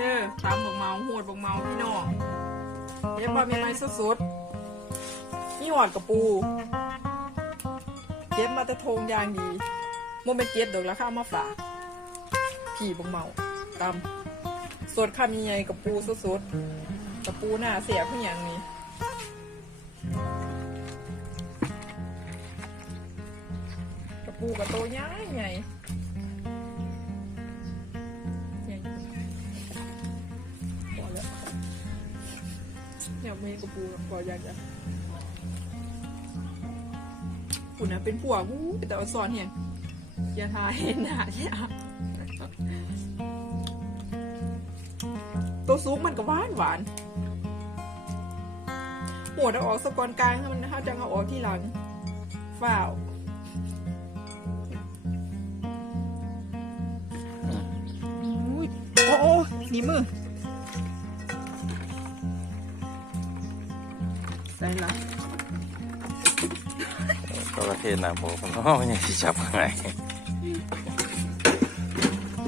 เด้อตามบักเมาโหดบักเมาพี่น้องเดี๋ยวปลาเมียไม้สดๆนี่หอดกับปู เก็บมาแต่โทงอยางดีโมเป็นเก็บดอกล้วข้าวมาฝากผีบักเมาตำสดข้ามีไงกับปูสดๆกับปูหน้าเสียเพื่ออย่างนี้กระปูกับโตใหญ่ให อยากมีกระปูพออยากจะคุณนะเป็นผัวกูแต่เอาสอนเห็นอย่าทายเห็นหนาอย่าตัวซุปมันก็หวานหวานหัวเอาออกสะกอนกลางให้มันถ้าจังเอาออกที่หลังฝ้าวอุ้ยโอ้โอ้หนีมือ ใส่ละก็ประเทศนะผมผมก็ยังสิจับไง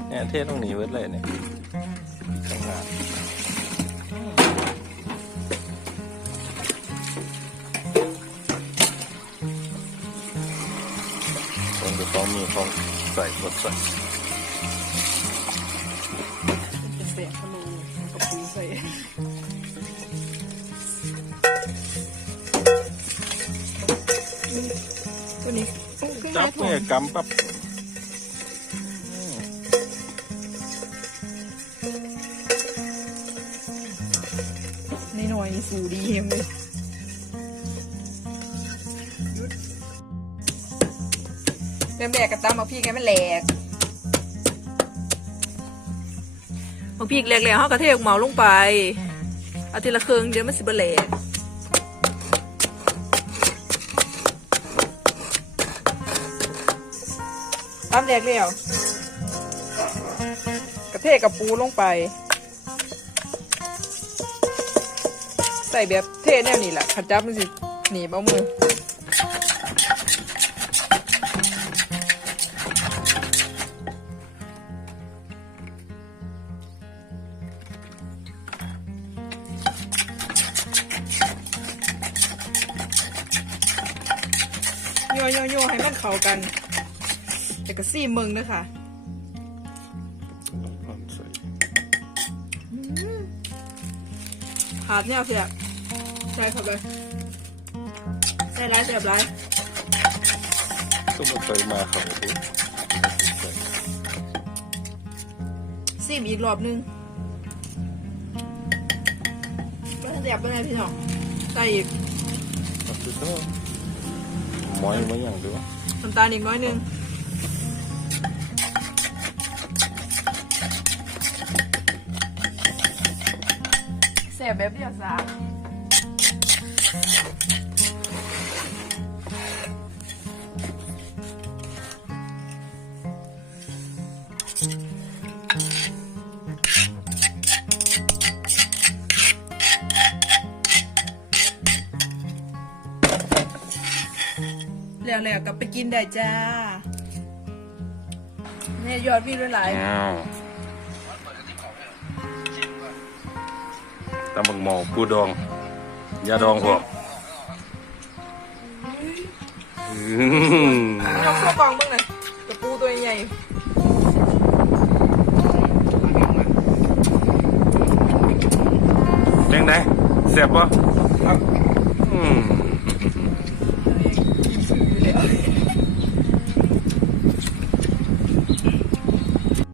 เนี่ยเทศต้องหนีเวิร์ดเลยเนี่ยข้างหน้าคนจะต้องมีของใส่บดใส่ จับเนี่ยกำปั๊บอืมนี่หน่อยสูดีเฮมเลยเริ่มแหลกกับตามมาพี่แกมันแหลกบางพี่แหลกๆเขากระเทกเหมาลงไป เอาทีละเครื่องเดี๋ยวมันสิบแหลก ตามแดกเรียวกระเทศกับปูลงไป ใส่แบบเทแนวนี้แหละขัดจับมันสิหนีบเอามือโยโยโยให้มันเข้ากัน แต่ก็ซี่มึงด้วยค่ะความสวยหาดเนี่ยเสียบใส่เข้าไปใส่ร้ายเสียบร้ายก็ไม่เคยมาเขาดิซีมอีกรอบนึงก็เสียบไปเลยพี่น้องใส่อีกเอาสิเถอะหมอยมาอย่างเดียวน้ำตาลอีกน้อยนึง สียบแบบเดียวสามแล้วแล้วๆก็ไปกินได้จ้าเนี่ยยอดวิวด้วยหลายอ้าว ตำบักหมอปูดองยาดองพวกอืมยกตัวกองบ้างหน่อยกระปูตัวใหญ่เร่งได้เสียบปะ ครับอืม